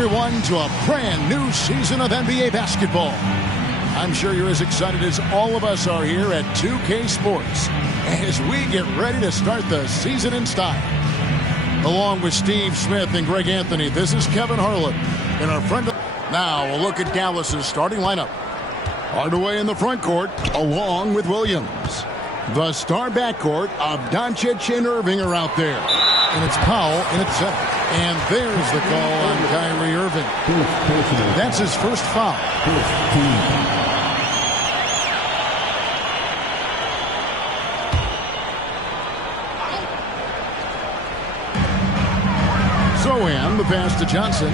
everyone, to a brand new season of NBA basketball. I'm sure you're as excited as all of us are here at 2K Sports as we get ready to start the season in style. Along with Steve Smith and Greg Anthony, this is Kevin Harlan and our friend. Now a look at Dallas's starting lineup. Hardaway in the front court, along with Williams. The star backcourt of Doncic and Irving are out there. And it's Powell in at center. And there's the call on Kyrie Irving. That's his first foul. Zohan, the pass to Johnson.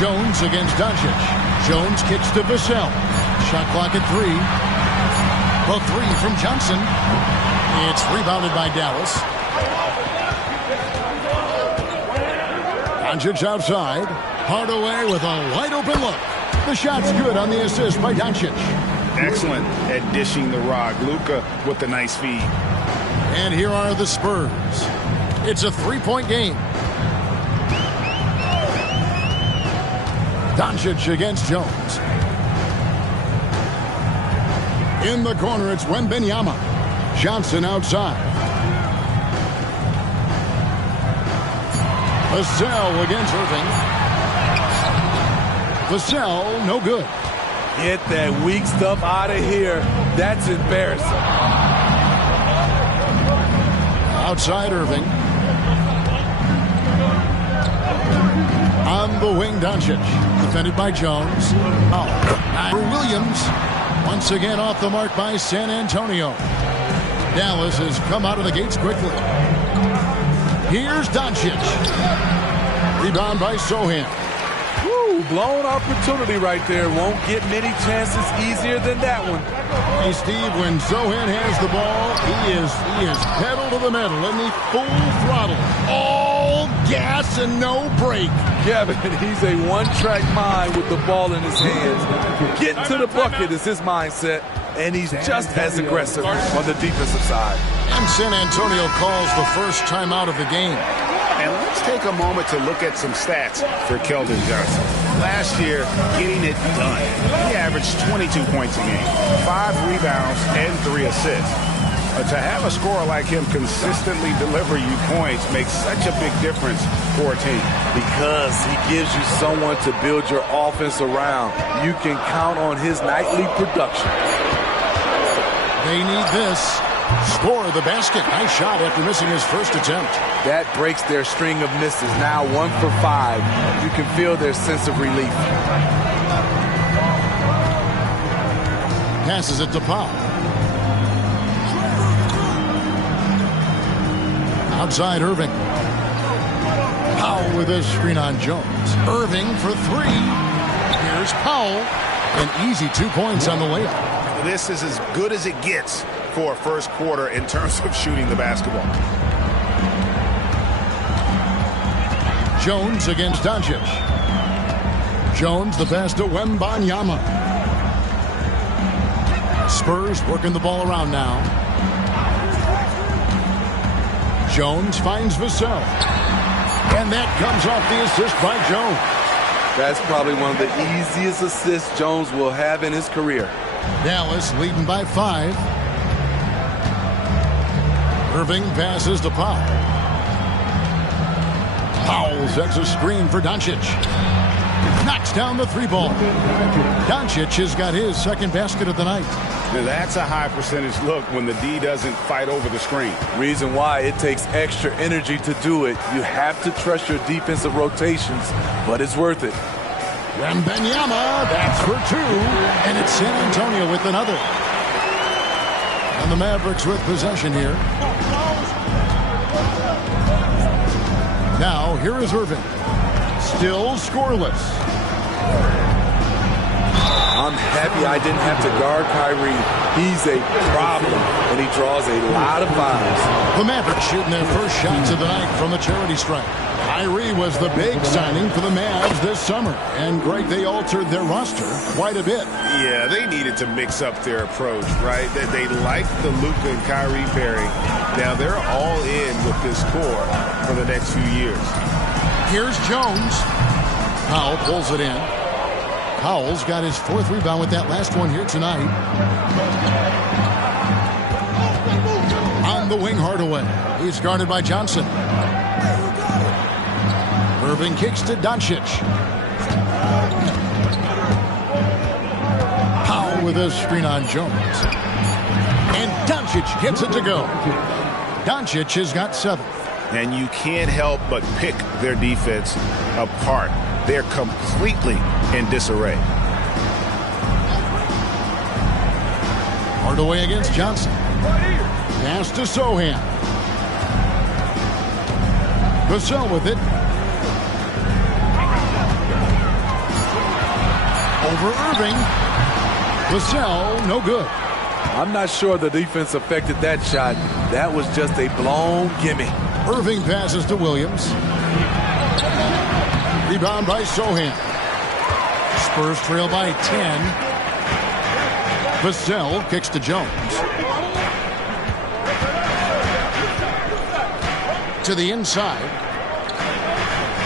Jones against Doncic. Jones kicks to Vassell. Shot clock at 3. The 3 from Johnson. It's rebounded by Dallas. Doncic outside. Hardaway with a wide open look. The shot's good on the assist by Doncic. Excellent at dishing the rock. Luka with the nice feed. And here are the Spurs. It's a 3-point game. Doncic against Jones. In the corner, it's Wembanyama. Johnson outside. Vassell against Irving. Vassell, no good. Get that weak stuff out of here. That's embarrassing. Outside Irving. On the wing, Doncic. Defended by Jones. Williams. Once again off the mark by San Antonio. Dallas has come out of the gates quickly. Here's Doncic. Rebound by Zohan. Woo, blown opportunity right there. Won't get many chances easier than that one. Hey, Steve, when Zohan has the ball, he is pedal to the metal, isn't he? Full throttle. All gas and no brake. Kevin, he's a one-track mind with the ball in his hands. Get to the bucket is his mindset, and he's just as aggressive on the defensive side. And San Antonio calls the first timeout of the game. And let's take a moment to look at some stats for Keldon Johnson. Last year, getting it done. He averaged 22 points a game, 5 rebounds, and 3 assists. To have a scorer like him consistently deliver you points makes such a big difference for a team. Because he gives you someone to build your offense around. You can count on his nightly production. They need this. Score the basket. Nice shot after missing his first attempt. That breaks their string of misses. Now 1 for 5. You can feel their sense of relief. Passes it to Powell. Outside Irving. Powell with a screen on Jones. Irving for 3. Here's Powell. An easy 2 points on the layup. This is as good as it gets for a first quarter in terms of shooting the basketball. Jones against Doncic. Jones the pass to Wembanyama. Spurs working the ball around now. Jones finds Vassell. And that comes off the assist by Jones. That's probably one of the easiest assists Jones will have in his career. Dallas leading by 5. Irving passes to Powell. Powell sets a screen for Doncic. Knocks down the 3 ball. Doncic has got his second basket of the night. Now that's a high percentage look when the D doesn't fight over the screen. Reason why it takes extra energy to do it. You have to trust your defensive rotations, but it's worth it. Wembanyama, that's for 2. And it's San Antonio with another. And the Mavericks with possession here. Now, here is Irving. Still scoreless. I'm happy I didn't have to guard Kyrie. He's a problem, and he draws a lot of fouls. The Mavericks shooting their first shots of the night from the charity stripe. Kyrie was the big signing for the Mavs this summer. And, Greg, they altered their roster quite a bit. Yeah, they needed to mix up their approach, right? They liked the Luka and Kyrie pairing. Now they're all in with this core. for the next few years. Here's Jones. Powell pulls it in. Powell's got his 4th rebound with that last one here tonight. On the wing, Hardaway. He's guarded by Johnson. Irving kicks to Doncic. Powell with a screen on Jones. And Doncic gets it to go. Doncic has got 7. And you can't help but pick their defense apart. They're completely in disarray. Hardaway against Johnson. Pass to Sohan. Vassell with it. Over Irving. Vassell, no good. I'm not sure the defense affected that shot. That was just a blown gimme. Irving passes to Williams. Rebound by Sohan. Spurs trail by 10. Vassell kicks to Jones. To the inside.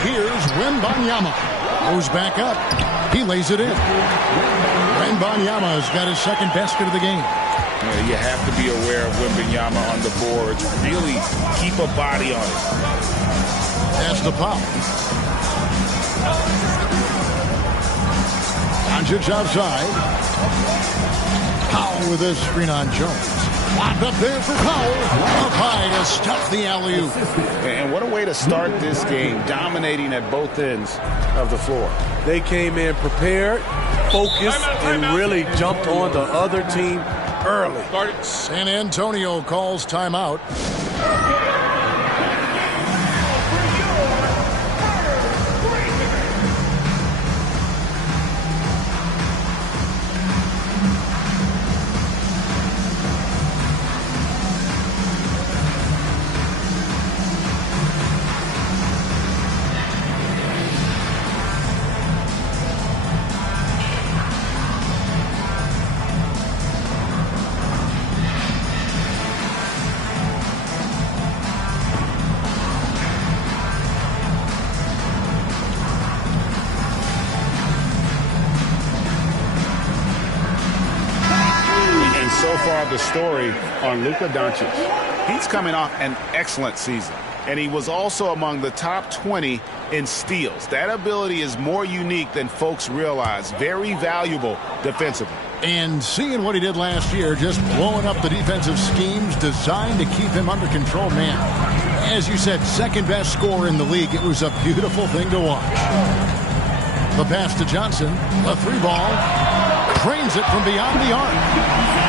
Here's Wembanyama. Goes back up. He lays it in. Wembanyama's got his 2nd basket of the game. You have to be aware of Wembanyama on the boards. Really keep a body on it. That's the foul. Doncic outside. Powell with a screen on Jones. Locked up there for Powell. Up high to stuff the alley-oop. And what a way to start this game, dominating at both ends of the floor. They came in prepared, focused, and really jumped on the other team early. San Antonio calls timeout. So far, the story on Luka Doncic. He's coming off an excellent season, and he was also among the top 20 in steals. That ability is more unique than folks realize. Very valuable defensively. And seeing what he did last year, just blowing up the defensive schemes designed to keep him under control, man. As you said, 2nd best scorer in the league. It was a beautiful thing to watch. The pass to Johnson, a 3-ball. Cranes it from beyond the arc.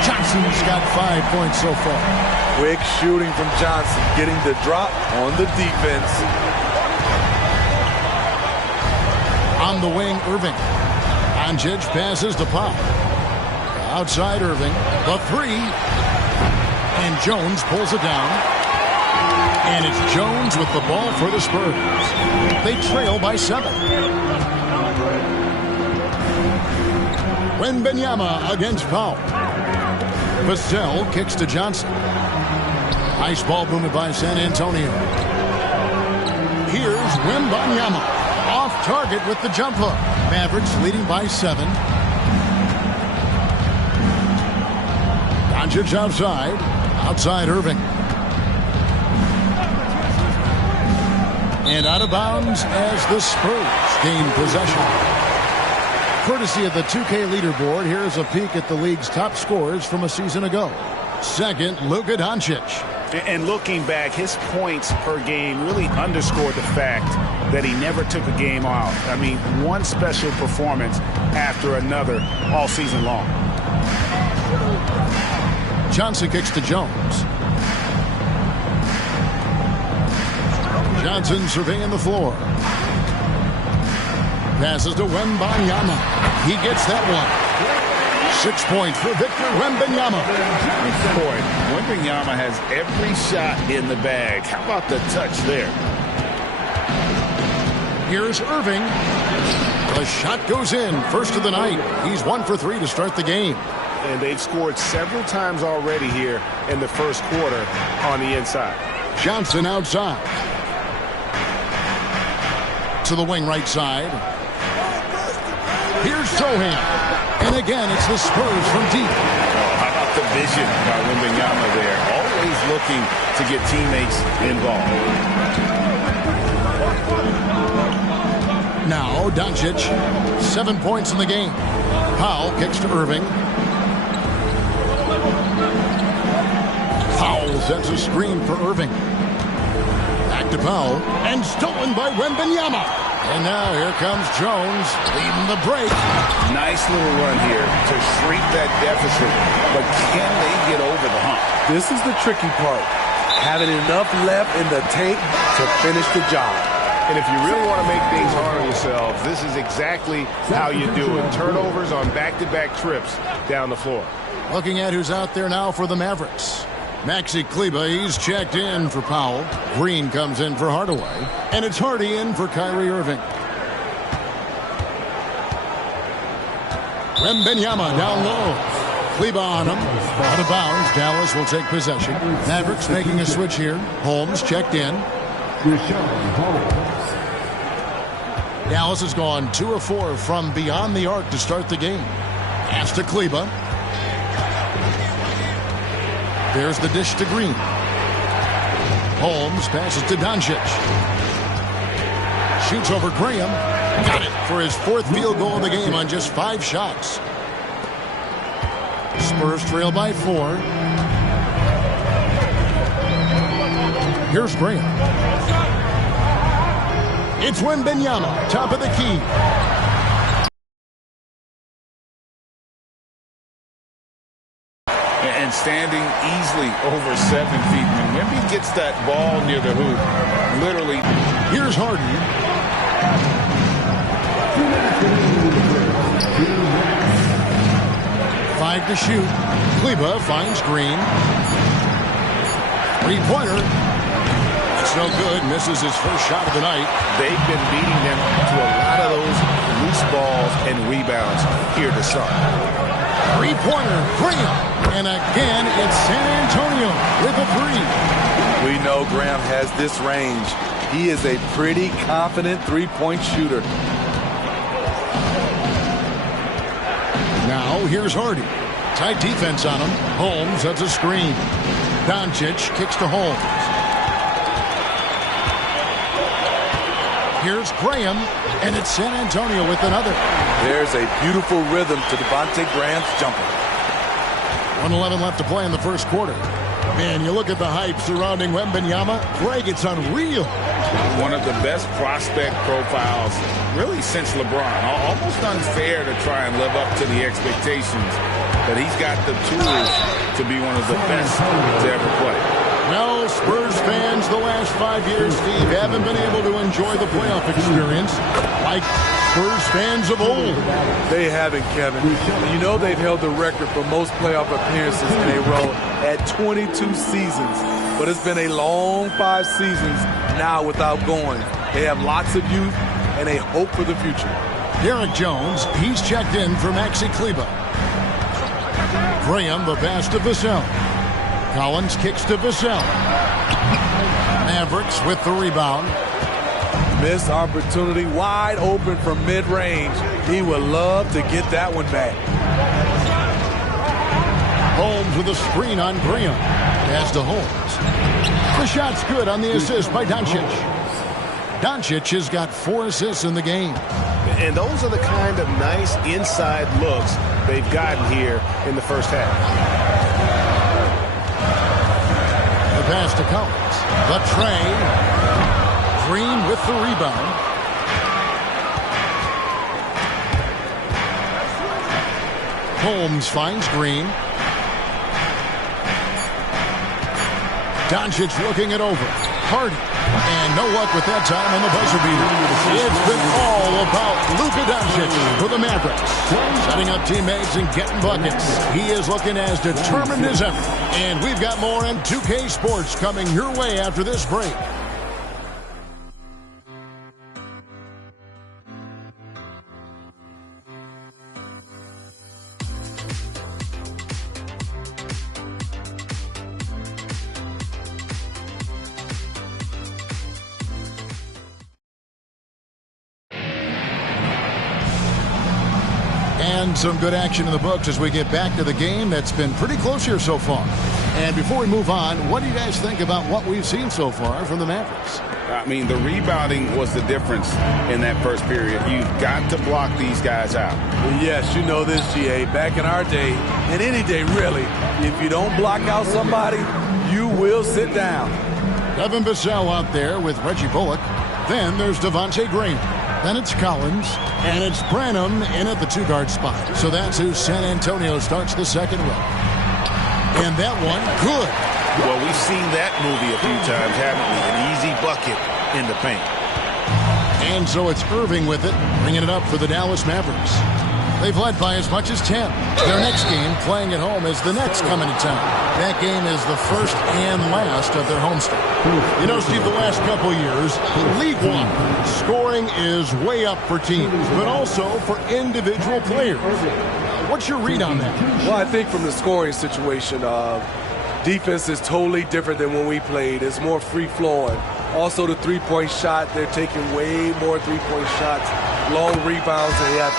Johnson's got 5 points so far. Quick shooting from Johnson, getting the drop on the defense. On the wing, Irving. Doncic passes to Powell. Outside Irving, the 3. And Jones pulls it down. And it's Jones with the ball for the Spurs. They trail by 7. Wembanyama against Powell. Vassell kicks to Johnson. Nice ball movement by San Antonio. Here's Wembanyama. Off target with the jump hook. Mavericks leading by 7. Doncic outside. Outside Irving. And out of bounds as the Spurs gain possession. Courtesy of the 2K leaderboard, here's a peek at the league's top scorers from a season ago. 2nd, Luka Doncic. And looking back, his points per game really underscored the fact that he never took a game off. I mean, one special performance after another all season long. Johnson kicks to Jones. Johnson surveying the floor. Passes to Wembanyama. He gets that one. 6 points for Victor Wembanyama. Boy, Wembanyama has every shot in the bag. How about the touch there? Here's Irving. The shot goes in. First of the night. He's 1 for 3 to start the game. And they've scored several times already here in the first quarter on the inside. Johnson outside. to the wing right side. Here's Sohan. And again, it's the Spurs from deep. How about the vision by Wembanyama there? Always looking to get teammates involved. Now, Doncic, 7 points in the game. Powell kicks to Irving. Powell sets a screen for Irving. Back to Powell, and stolen by Wembanyama. And now here comes Jones, leading the break. Nice little run here to shrink that deficit, but can they get over the hump? This is the tricky part. Having enough left in the tank to finish the job. And if you really want to make things hard on yourselves, this is exactly how you do it. Turnovers on back-to-back trips down the floor. Looking at who's out there now for the Mavericks. Maxi Kleber, he's checked in for Powell. Green comes in for Hardaway. And it's Hardy in for Kyrie Irving. Wembanyama down low. Kleber on him. Out of bounds. Dallas will take possession. Mavericks making a switch here. Holmes checked in. Dallas has gone 2 of 4 from beyond the arc to start the game. Pass to Kleber. There's the dish to Green. Holmes passes to Doncic. Shoots over Graham. Got it for his 4th field goal of the game on just 5 shots. Spurs trail by 4. Here's Graham. It's Wembanyama, top of the key. And standing easily over 7 feet. When Wemby gets that ball near the hoop, literally. Here's Harden. Five to shoot. Kleber finds Green. 3-pointer. It's no good. Misses his first shot of the night. They've been beating them to a lot of those loose balls and rebounds here to start. 3-pointer. Graham. And again, it's San Antonio with a 3. We know Graham has this range. He is a pretty confident three-point shooter. Now, here's Hardy. Tight defense on him. Holmes, that's a screen. Doncic kicks to Holmes. Here's Graham, and it's San Antonio with another. There's a beautiful rhythm to Devontae Graham's jumper. 1:11 left to play in the first quarter. Man, you look at the hype surrounding Wembanyama. Greg, it's unreal. One of the best prospect profiles, really, since LeBron. Almost unfair to try and live up to the expectations, but he's got the tools to be one of the best to ever play. No, Spurs fans the last 5 years, Steve, haven't been able to enjoy the playoff experience like Spurs fans of old. They haven't, Kevin. You know they've held the record for most playoff appearances in a row at 22 seasons. But it's been a long 5 seasons now without going. They have lots of youth and a hope for the future. Derek Jones, he's checked in for Maxi Kleber. Graham, the pass to Vassell. Collins kicks to Vassell. Mavericks with the rebound. Missed opportunity, wide open from mid-range. He would love to get that one back. Holmes with a screen on Graham. Pass to Holmes. The shot's good on the assist by Doncic. Doncic has got 4 assists in the game. And those are the kind of nice inside looks they've gotten here in the first half. The pass to Collins. The tray. Green with the rebound. Holmes finds Green. Doncic looking it over. Hardy. And no luck with that time on the buzzer beater. It's been all about Luka Doncic for the Mavericks. Setting up teammates and getting buckets. He is looking as determined as ever. And we've got more on 2K Sports coming your way after this break. And some good action in the books as we get back to the game that's been pretty close here so far. And before we move on, what do you guys think about what we've seen so far from the Mavericks? I mean, the rebounding was the difference in that first period. You've got to block these guys out. Yes, you know this, GA. Back in our day, and any day really, if you don't block out somebody, you will sit down. Devin Vassell out there with Reggie Bullock. Then there's Devontae Green. Then it's Collins, and it's Branham in at the two-guard spot. So that's who San Antonio starts the second with. And that one, good. Well, we've seen that movie a few times, haven't we? An easy bucket in the paint. And so it's Irving with it, bringing it up for the Dallas Mavericks. They've led by as much as 10. Their next game, playing at home, is the Nets coming to town. That game is the first and last of their homestand. You know, Steve, the last couple years, league-wide, scoring is way up for teams, but also for individual players. What's your read on that? Well, I think from the scoring situation, defense is totally different than when we played. It's more free-flowing. Also, the three-point shot, they're taking way more three-point shots, long rebounds, and they have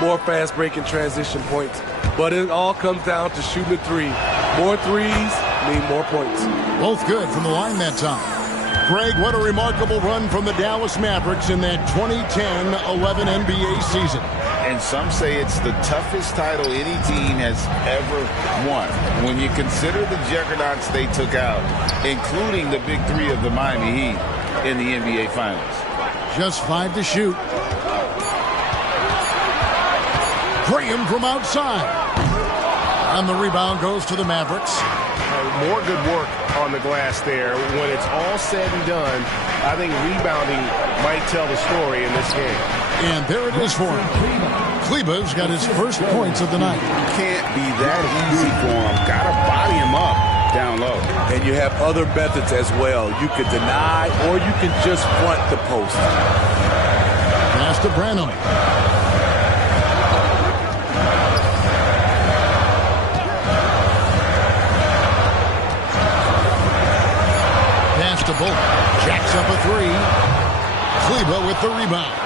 more fast break and transition points. But it all comes down to shooting a three. More threes mean more points. Both good from the line that time. Greg, what a remarkable run from the Dallas Mavericks in that 2010-11 NBA season. And some say it's the toughest title any team has ever won. When you consider the juggernauts they took out, including the big three of the Miami Heat in the NBA Finals. Just 5 to shoot. Graham from outside. And the rebound goes to the Mavericks. More good work on the glass there. When it's all said and done, I think rebounding might tell the story in this game. And there it is for him. Kleba's got his first points of the night. Can't be that easy for him. Got to body him up down low. And you have other methods as well. You can deny or you can just front the post. Pass to Branham. Pass to Bullock. Jacks up a three. Kleba with the rebound.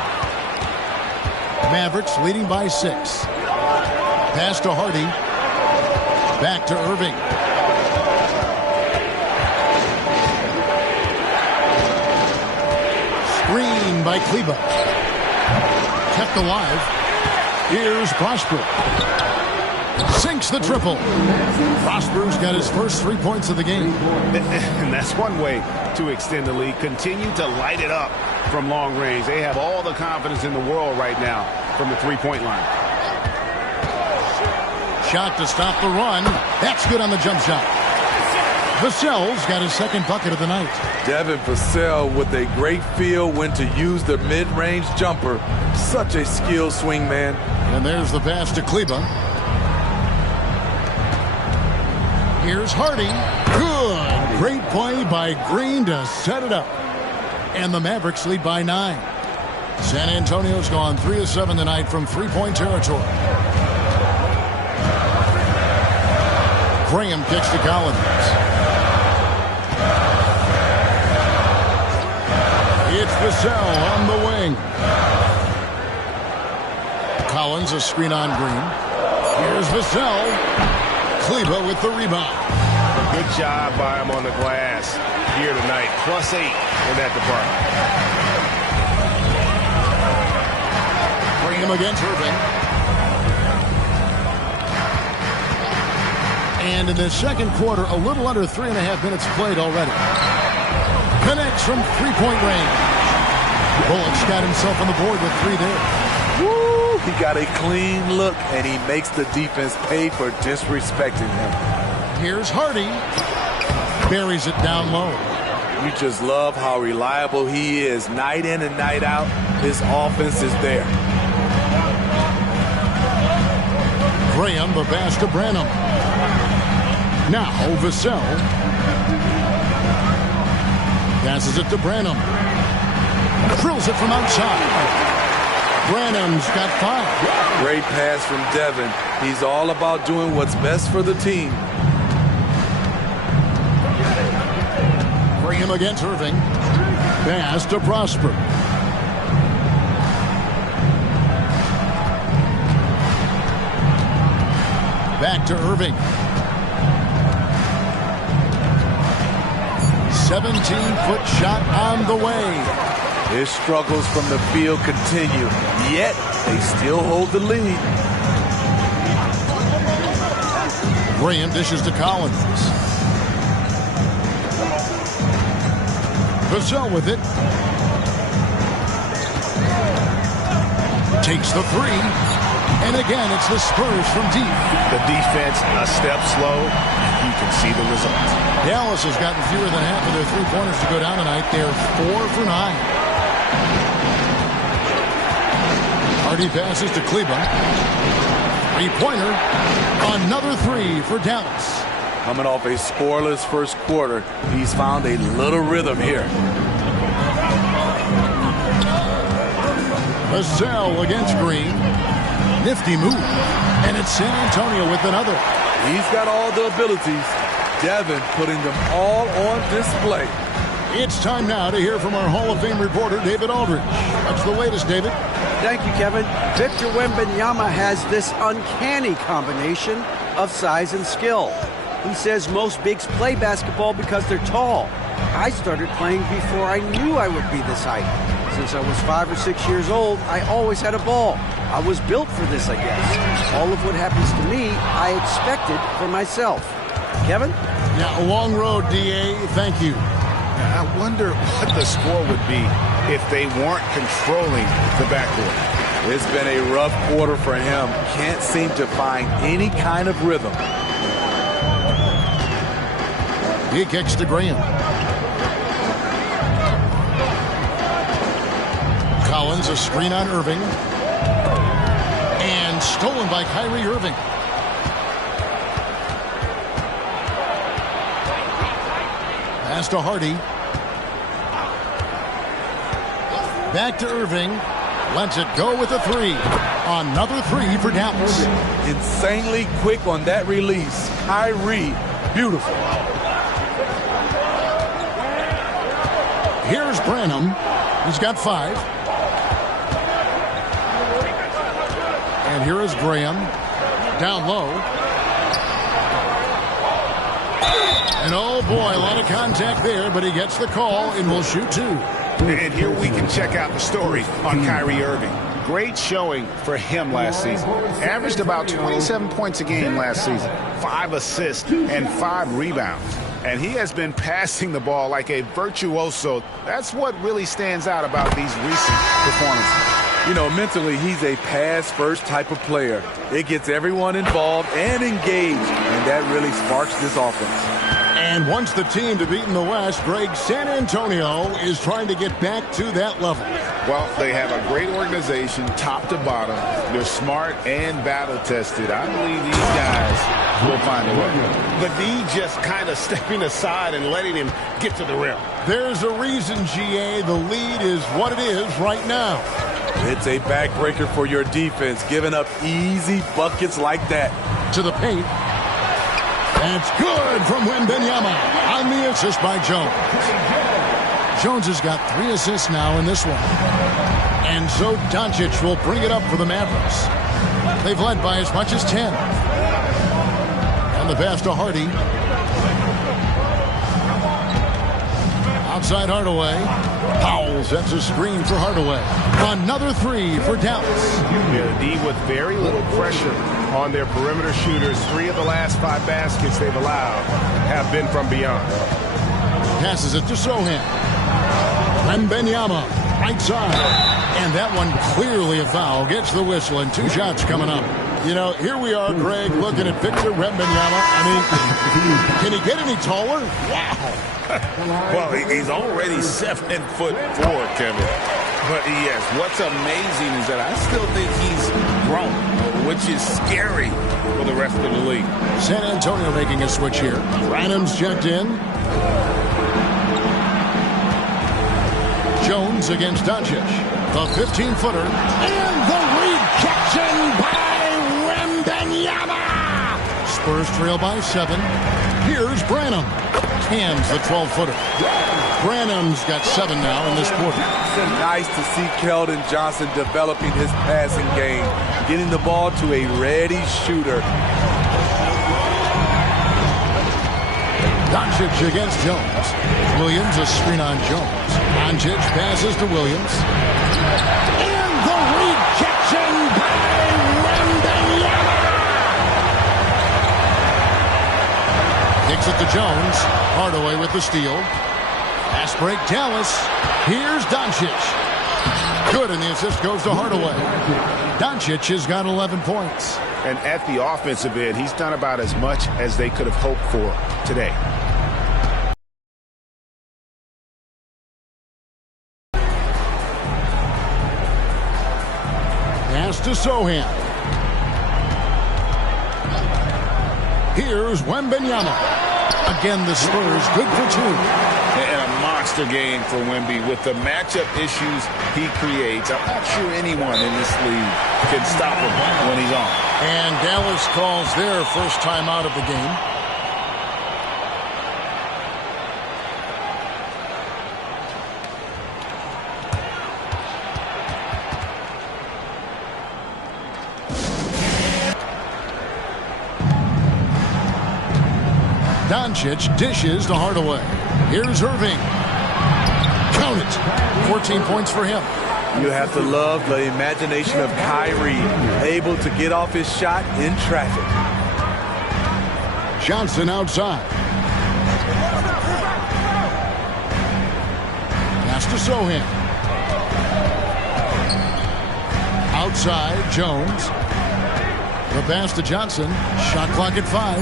Mavericks leading by 6. Pass to Hardy. Back to Irving. Screen by Kleba. Kept alive. Here's Prosper. Sinks the triple. Prosper's got his first 3 points of the game. And that's one way to extend the lead. Continue to light it up from long range. They have all the confidence in the world right now from the three-point line. Shot to stop the run. That's good on the jump shot. Vassell's got his second bucket of the night. Devin Vassell with a great feel when to use the mid-range jumper. Such a skilled swing man. And there's the pass to Kleba. Here's Hardy. Good. Great play by Green to set it up. And the Mavericks lead by 9. San Antonio's gone 3 of 7 tonight from three-point territory. Graham kicks to Collins. It's Vassell on the wing. Collins a screen on Green. Here's Vassell. Kleba with the rebound. Good job by him on the glass here tonight. +8 in that department. Bring him against Irving. And in the second quarter, a little under 3.5 minutes played already. Connects from three-point range. Bullock's got himself on the board with 3 there. Woo! He got a clean look, and he makes the defense pay for disrespecting him. Here's Hardy. Buries it down low. You just love how reliable he is. Night in and night out, his offense is there. Graham, the pass to Branham. Now Vassell. Passes it to Branham. Drills it from outside. Branham's got 5. Great pass from Devin. He's all about doing what's best for the team. Graham against Irving. Pass to Prosper. Back to Irving. 17-foot shot on the way. His struggles from the field continue, yet they still hold the lead. Graham dishes to Collins. Vassell with it. Takes the three. And again, it's the Spurs from deep. The defense a step slow. You can see the results. Dallas has gotten fewer than half of their three-pointers to go down tonight. They're 4 for 9. Hardy passes to Cleveland. Three-pointer. Another three for Dallas. Coming off a scoreless first quarter, he's found a little rhythm here. Vassell against Green. Nifty move. And it's San Antonio with another. He's got all the abilities. Devin putting them all on display. It's time now to hear from our Hall of Fame reporter, David Aldridge. What's the latest, David? Thank you, Kevin. Victor Wembanyama has this uncanny combination of size and skill. He says most bigs play basketball because they're tall. I started playing before I knew I would be this height. Since I was 5 or 6 years old, I always had a ball. I was built for this, I guess. All of what happens to me, I expected for myself. Kevin? Yeah, a long road, D.A. Thank you. I wonder what the score would be if they weren't controlling the backcourt. It's been a rough quarter for him. Can't seem to find any kind of rhythm. He kicks to Graham. Collins, a screen on Irving. And stolen by Kyrie Irving. Pass to Hardy. Back to Irving. Lets it go with a three. Another three for Dallas. Insanely quick on that release. Kyrie, beautiful. Here's Branham. He's got 5. And here is Graham. Down low. And oh boy, a lot of contact there, but he gets the call and will shoot 2. And here we can check out the story on Kyrie Irving. Great showing for him last season. Averaged about 27 points a game last season, 5 assists and 5 rebounds. And he has been passing the ball like a virtuoso. That's what really stands out about these recent performances. You know, mentally, he's a pass-first type of player. It gets everyone involved and engaged, and that really sparks this offense. And once the team to beat in the West, Greg, San Antonio is trying to get back to that level. Well, they have a great organization, top to bottom. They're smart and battle-tested. I believe these guys will find a way. But D just kind of stepping aside and letting him get to the rim. There's a reason, GA. The lead is what it is right now. It's a backbreaker for your defense, giving up easy buckets like that. To the paint. That's good from Wembanyama on the assist by Jones. Jones has got 3 assists now in this one. And so Doncic will bring it up for the Mavericks. They've led by as much as 10. And the pass to Hardy. Outside Hardaway. Powell sets a screen for Hardaway. Another 3 for Dallas. D with very little pressure on their perimeter shooters. 3 of the last 5 baskets they've allowed have been from beyond. Passes it to Sohan. Wembanyama, right side. And that one clearly a foul. Gets the whistle and 2 shots coming up. You know, here we are, Greg, looking at Victor Wembanyama. I mean, can he get any taller? Wow. Well, he's already 7'4", Kevin. But yes, what's amazing is that I still think he's grown, which is scary for the rest of the league. San Antonio making a switch here. Branham's checked in. Jones against Doncic. The 15-footer. And the rejection by Wembanyama. Spurs trail by 7. Here's Branham. Hands the 12-footer. Branham's got 7 now in this quarter. It's nice to see Keldon Johnson developing his passing game, getting the ball to a ready shooter. Doncic against Jones. Williams a screen on Jones. Doncic passes to Williams. And the rejection by Wembanyama. Kicks it to Jones. Hardaway with the steal. Pass break Dallas. Here's Doncic. Good, and the assist goes to Hardaway. Doncic has got 11 points. And at the offensive end, he's done about as much as they could have hoped for today. Pass to Sohan. Here's Wembanyama. Again, the Spurs good for two. And a monster game for Wemby. With the matchup issues he creates, I'm not sure anyone in this league can stop him when he's on. And Dallas calls their first time out of the game. Doncic dishes to Hardaway. Here's Irving. Count it. 14 points for him. You have to love the imagination of Kyrie, able to get off his shot in traffic. Johnson outside. Pass to Sohan. Outside, Jones. The pass to Johnson. Shot clock at 5.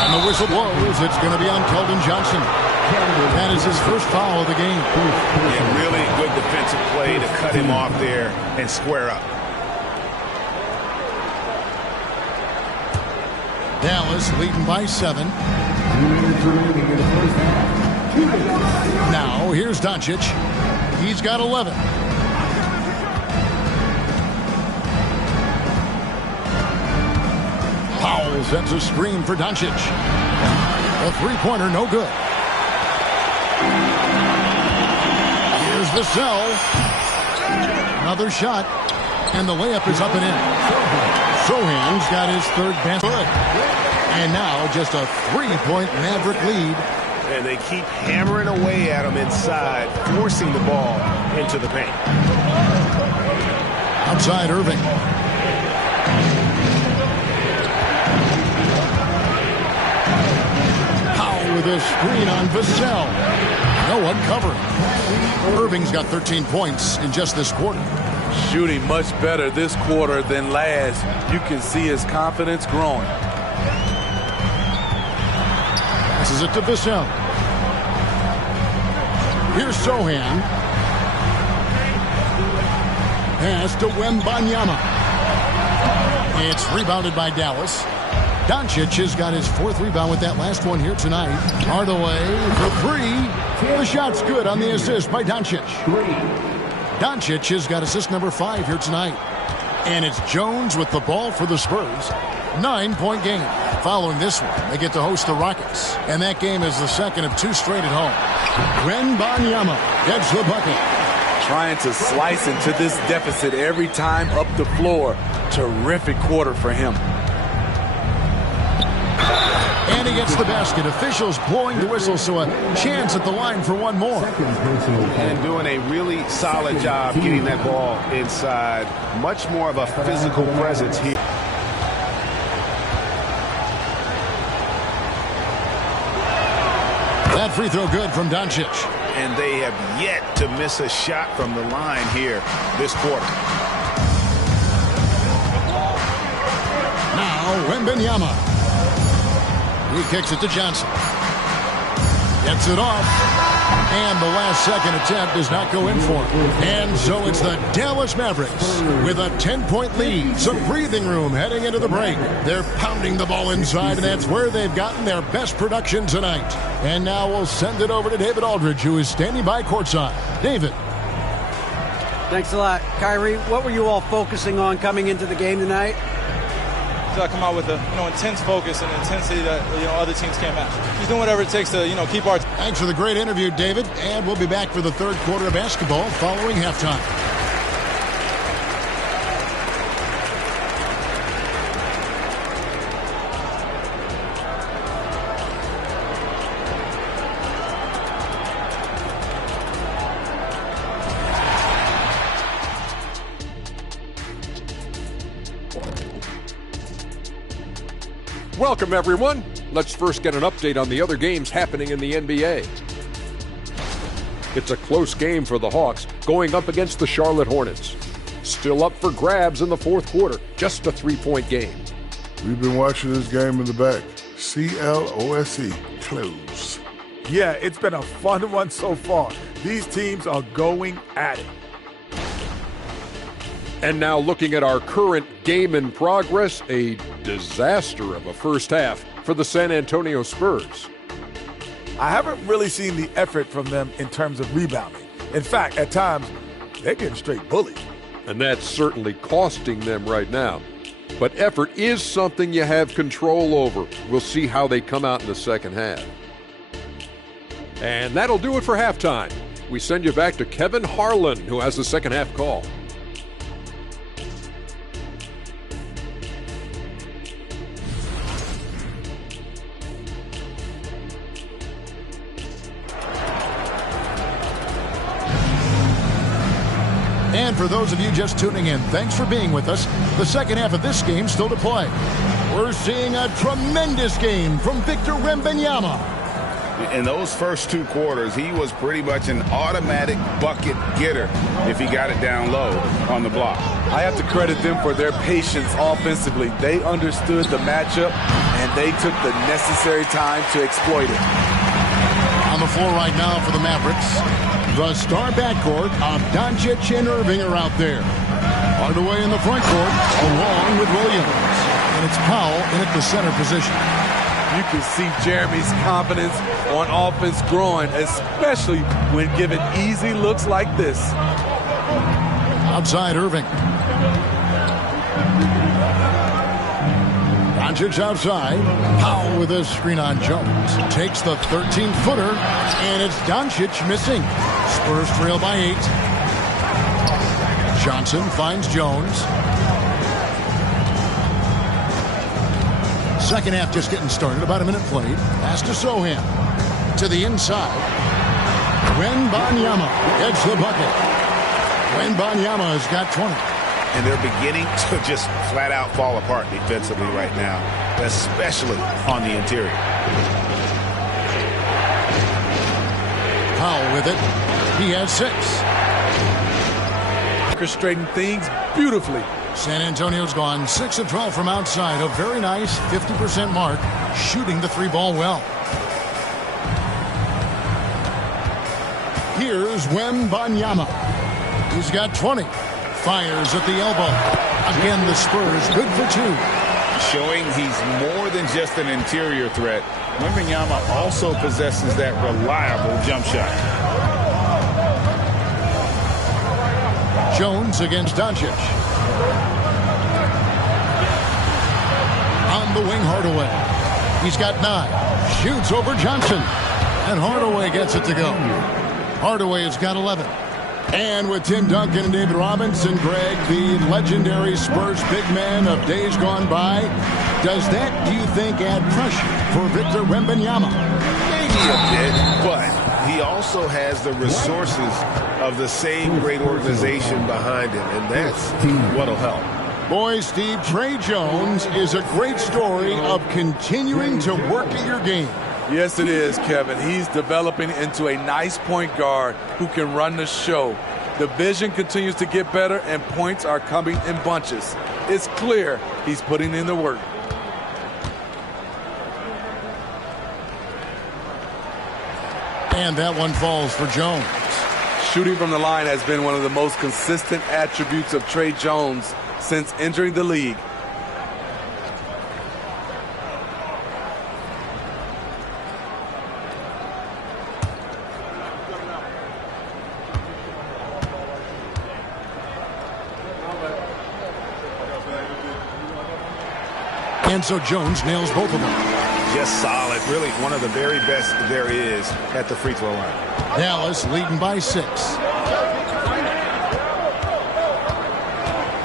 And the whistle blows. It's going to be on Keldon Johnson. That is his first foul of the game. Yeah, really good defensive play to cut him off there and square up. Dallas leading by 7. Now here's Doncic. He's got 11. Powell sets a screen for Doncic. A three-pointer, no good. Here's the cell. Another shot. And the layup is up and in. Sohan's got his third basket. And now just a 3-point Maverick lead. And they keep hammering away at him inside, forcing the ball into the paint. Outside Irving. With a screen on Vassell. No one covering. Irving's got 13 points in just this quarter. Shooting much better this quarter than last. You can see his confidence growing. Passes it to Vassell. Here's Sohan. Pass to Wembanyama. It's rebounded by Dallas. Doncic has got his 4th rebound with that last one here tonight. Hardaway for 3. The shot's good on the assist by Doncic. Doncic has got assist number 5 here tonight. And it's Jones with the ball for the Spurs. 9-point game. Following this one, they get to host the Rockets. And that game is the second of 2 straight at home. Wembanyama gets the bucket. Trying to slice into this deficit every time up the floor. Terrific quarter for him. And he gets the basket. Officials blowing the whistle, so a chance at the line for one more. And doing a really solid job getting that ball inside. Much more of a physical presence here. That free throw good from Doncic. And they have yet to miss a shot from the line here this quarter. Now Wembanyama. He kicks it to Johnson. Gets it off. And the last second attempt does not go in for him. And so it's the Dallas Mavericks with a 10-point lead. Some breathing room heading into the break. They're pounding the ball inside, and that's where they've gotten their best production tonight. And now we'll send it over to David Aldridge, who is standing by courtside. David. Thanks a lot. Kyrie, what were you all focusing on coming into the game tonight? Come out with a intense focus and intensity that other teams can't match. He's doing whatever it takes to keep our. Thanks for the great interview, David. And we'll be back for the third quarter of basketball following halftime. Welcome, everyone. Let's first get an update on the other games happening in the NBA. It's a close game for the Hawks going up against the Charlotte Hornets. Still up for grabs in the fourth quarter, just a 3-point game. We've been watching this game in the back. C-L-O-S-E, close. Yeah, it's been a fun one so far. These teams are going at it. And now looking at our current game in progress, a disaster of a first half for the San Antonio Spurs. I haven't really seen the effort from them in terms of rebounding. In fact, at times, they're getting straight bullied. And that's certainly costing them right now. But effort is something you have control over. We'll see how they come out in the second half. And that'll do it for halftime. We send you back to Kevin Harlan, who has the second half call. And for those of you just tuning in, thanks for being with us. The second half of this game still to play. We're seeing a tremendous game from Victor Wembanyama. In those first two quarters, he was pretty much an automatic bucket getter if he got it down low on the block. I have to credit them for their patience offensively. They understood the matchup, and they took the necessary time to exploit it. On the floor right now for the Mavericks, the star backcourt of Doncic and Irving are out there. Hardaway in the front court, along with Williams. And it's Powell in at the center position. You can see Jeremy's confidence on offense growing, especially when given easy looks like this. Outside Irving. Doncic outside. Powell with a screen on Jones. Takes the 13-footer, and it's Doncic missing. Spurs trail by 8. Johnson finds Jones. Second half just getting started. About a minute played. Pass to Sohan. To the inside. Wembanyama gets the bucket. Wembanyama has got 20. And they're beginning to just flat out fall apart defensively right now, especially on the interior. Powell with it. He has 6. Orchestrating things beautifully. San Antonio's gone 6 of 12 from outside. A very nice 50% mark, shooting the 3-ball well. Here's Wembanyama. He's got 20. Fires at the elbow. Again, the Spurs good for 2. Showing he's more than just an interior threat. Wembanyama also possesses that reliable jump shot. Jones against Doncic. On the wing, Hardaway. He's got 9. Shoots over Johnson. And Hardaway gets it to go. Hardaway has got 11. And with Tim Duncan and David Robinson, Greg, the legendary Spurs big man of days gone by, does that, do you think, add pressure for Victor Wembanyama? Maybe a bit, but he also has the resources of the same great organization behind him, and that's what'll help. Boy, Steve, Trey Jones is a great story of continuing to work at your game. Yes, it is, Kevin. He's developing into a nice point guard who can run the show. The vision continues to get better, and points are coming in bunches. It's clear he's putting in the work. And that one falls for Jones. Shooting from the line has been one of the most consistent attributes of Trey Jones since entering the league. And so Jones nails both of them. Just solid. Really one of the very best there is at the free throw line. Dallas leading by 6.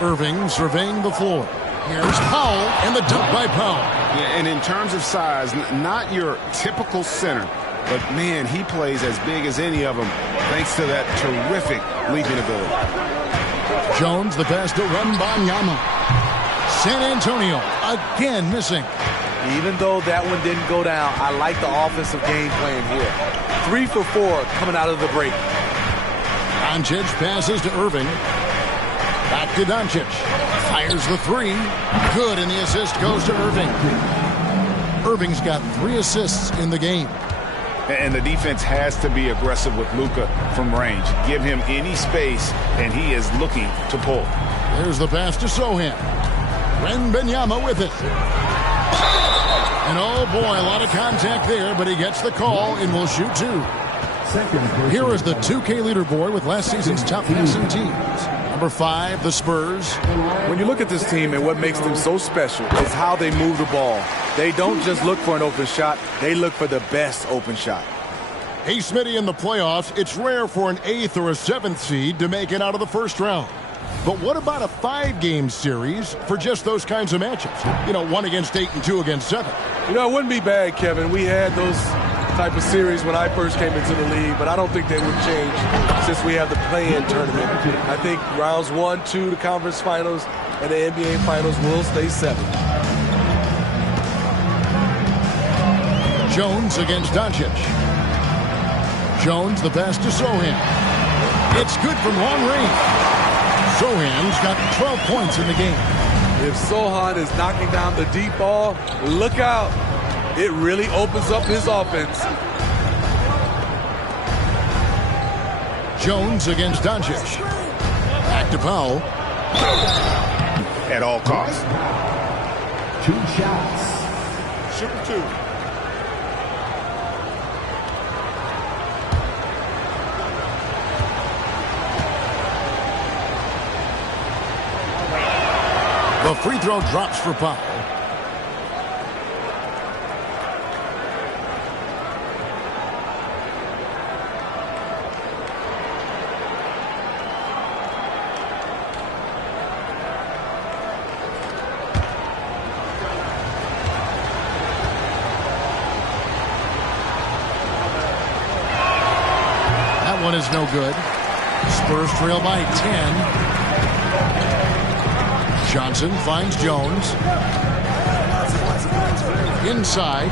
Irving surveying the floor. Here's Powell, and the dunk by Powell. Yeah, and in terms of size, not your typical center, but man, he plays as big as any of them thanks to that terrific leaping ability. Jones, the pass to Wembanyama. San Antonio again missing. Even though that one didn't go down, I like the offensive game plan here. 3 for 4 coming out of the break. Doncic passes to Irving. Back to Doncic. Fires the three. Good, and the assist goes to Irving. Irving's got 3 assists in the game. And the defense has to be aggressive with Luka from range. Give him any space, and he is looking to pull. There's the pass to Sohan. Wembanyama with it. And oh boy, a lot of contact there, but he gets the call and will shoot 2. Here is the 2K leaderboard with last season's top passing teams. Number 5, the Spurs. When you look at this team and what makes them so special is how they move the ball. They don't just look for an open shot, they look for the best open shot. Hey, Smitty, in the playoffs, it's rare for an 8th or a 7th seed to make it out of the first round. But what about a 5-game series for just those kinds of matchups? You know, 1 against 8 and 2 against 7. You know, it wouldn't be bad, Kevin. We had those type of series when I first came into the league, but I don't think they would change since we have the play-in tournament. I think rounds 1, 2, the conference finals, and the NBA finals will stay 7. Jones against Doncic. Jones, the pass to Sohan. It's good from long range. Sohan's got 12 points in the game. If Sohan is knocking down the deep ball, look out. It really opens up his offense. Jones against Doncic. Back to Powell. At all costs. 2 shots. Super 2. The free throw drops for Powell. That one is no good. Spurs trail by 10. Johnson finds Jones. Inside.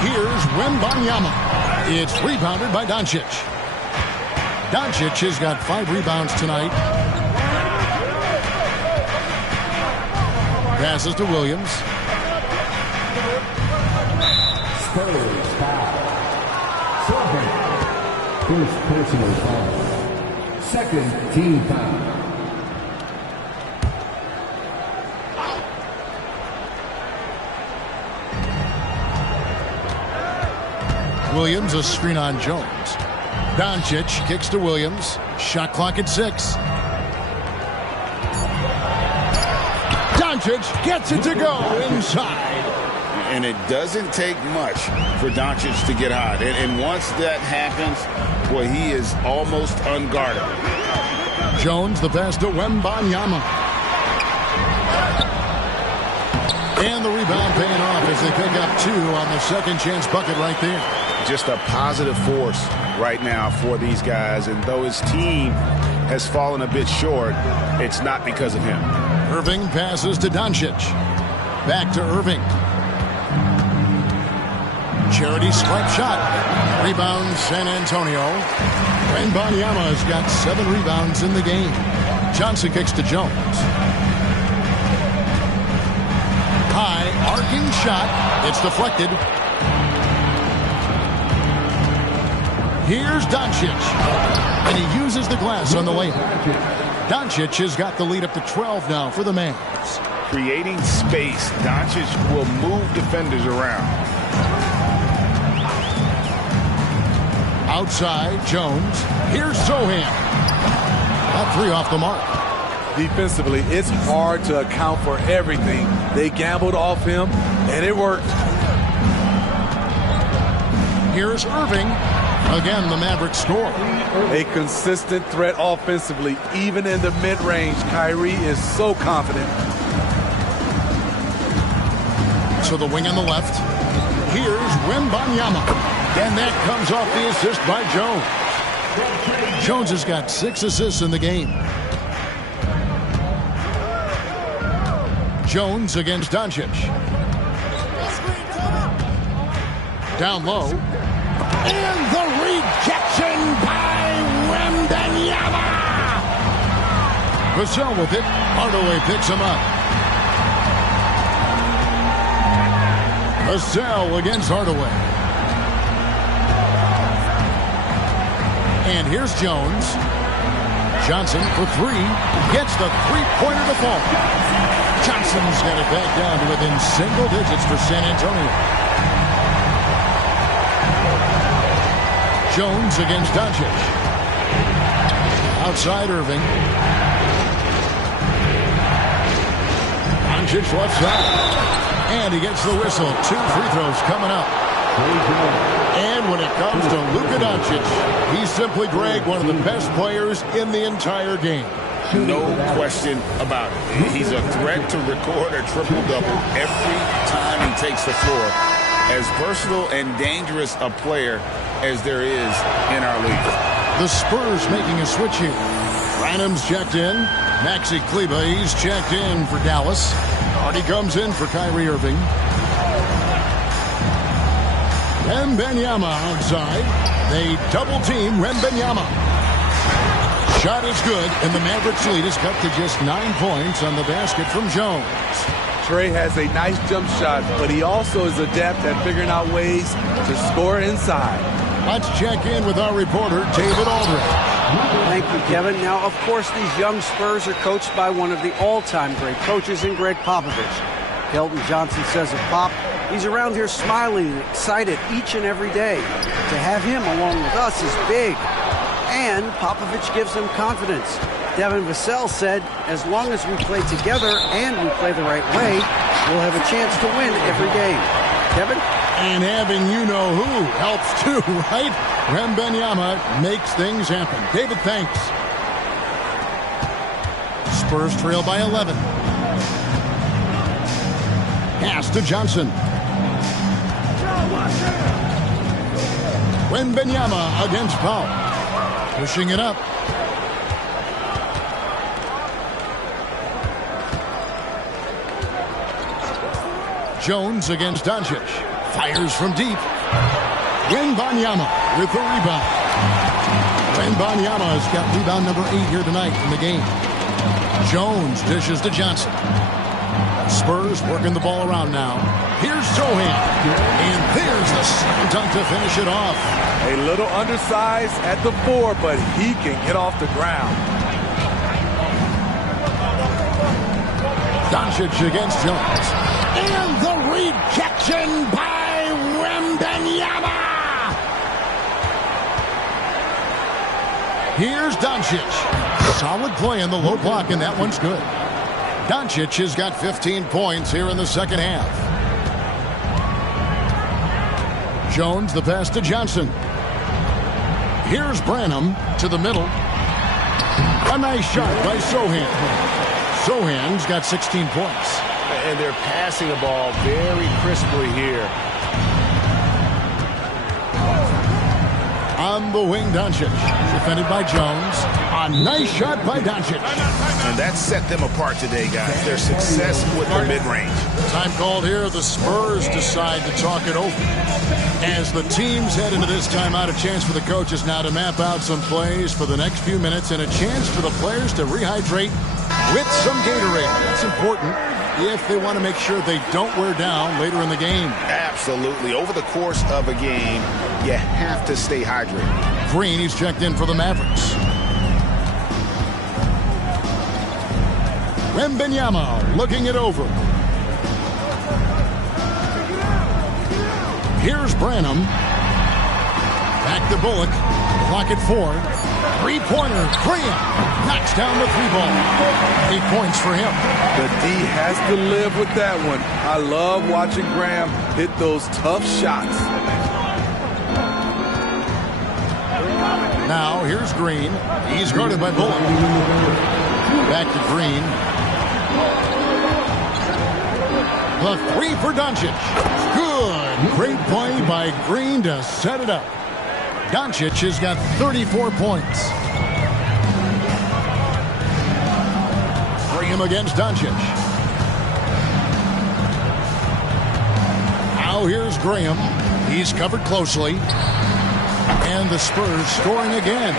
Here's Wembanyama. It's rebounded by Doncic. Doncic has got 5 rebounds tonight. Passes to Williams. Spurs foul. First personal foul. Second team foul. Williams, a screen on Jones. Doncic kicks to Williams. Shot clock at 6. Doncic gets it to go inside. And it doesn't take much for Doncic to get hot. And once that happens, boy, he is almost unguarded. Jones, the pass to Wembanyama. And the rebound paying off as they pick up 2 on the second chance bucket right there. Just a positive force right now for these guys. And though his team has fallen a bit short, it's not because of him. Irving passes to Doncic. Back to Irving. Charity stripe shot. Rebound San Antonio. Wembanyama has got 7 rebounds in the game. Johnson kicks to Jones. High arcing shot. It's deflected. Here's Doncic. And he uses the glass on the layup. Doncic has got the lead up to 12 now for the Mavs. Creating space. Doncic will move defenders around. Outside, Jones. Here's Sohan. That 3 off the mark. Defensively, it's hard to account for everything. They gambled off him, and it worked. Here's Irving. Again, the Mavericks score. A consistent threat offensively, even in the mid-range. Kyrie is so confident. To the wing on the left. Here's Wembanyama. And that comes off the assist by Jones. Jones has got 6 assists in the game. Jones against Doncic. Down low. And the rejection by Wembanyama. Vassell with it. Hardaway picks him up. Vassell against Hardaway. And here's Jones. Johnson for three. Gets the three-pointer to fall. Johnson's got it back down to within single digits for San Antonio. Jones against Doncic. Outside Irving. Doncic left side. And he gets the whistle. 2 free throws coming up. And when it comes to Luka Doncic, he's simply, Greg, one of the best players in the entire game. No question about it. He's a threat to record a triple-double every time he takes the floor. As versatile and dangerous a player as there is in our league. The Spurs making a switch here. Branham's checked in. Maxi Kleber, he's checked in for Dallas. Hardy comes in for Kyrie Irving. Wembanyama outside. They double team Wembanyama. Shot is good, and the Mavericks lead is cut to just 9 points on the basket from Jones. Trey has a nice jump shot, but he also is adept at figuring out ways to score inside. Let's check in with our reporter, David Aldridge. Thank you, Kevin. Now, of course, these young Spurs are coached by one of the all-time great coaches in Greg Popovich. Keldon Johnson says of Pop, he's around here smiling and excited each and every day. To have him along with us is big. And Popovich gives them confidence. Devin Vassell said, as long as we play together and we play the right way, we'll have a chance to win every game. Kevin? And having you-know-who helps too, right? Wembanyama makes things happen. David, thanks. Spurs trail by 11. Pass to Johnson. Wembanyama against Powell. Pushing it up. Jones against Doncic. Fires from deep. Wembanyama with the rebound. Wembanyama has got rebound number 8 here tonight in the game. Jones dishes to Johnson. Spurs working the ball around now. Here's Sohan. And there's the slam dunk to finish it off. A little undersized at the 4, but he can get off the ground. Doncic against Jones. And the rejection by Wembanyama. Here's Doncic. Solid play in the low block, and that one's good. Doncic has got 15 points here in the second half. Jones, the pass to Johnson. Here's Branham to the middle. A nice shot by Sohan. Sohan's got 16 points. And they're passing the ball very crisply here. On the wing, Doncic. Defended by Jones. A nice shot by Doncic. And that set them apart today, guys. Their success with the mid-range. Time called here. The Spurs decide to talk it over. As the teams head into this timeout, a chance for the coaches now to map out some plays for the next few minutes and a chance for the players to rehydrate with some Gatorade. That's important if they want to make sure they don't wear down later in the game. Absolutely. Over the course of a game, you have to stay hydrated. Green, he's checked in for the Mavericks. Wembanyama looking it over. Here's Branham. Back to Bullock. Clock at 4. Three-pointer. Graham knocks down the 3-ball. 8 points for him. The D has to live with that one. I love watching Graham hit those tough shots. Now here's Green. He's guarded by Bullock. Back to Green. The 3 for Doncic. Good. Great play by Green to set it up. Doncic has got 34 points. Graham against Doncic. Now here's Graham. He's covered closely. And the Spurs scoring again.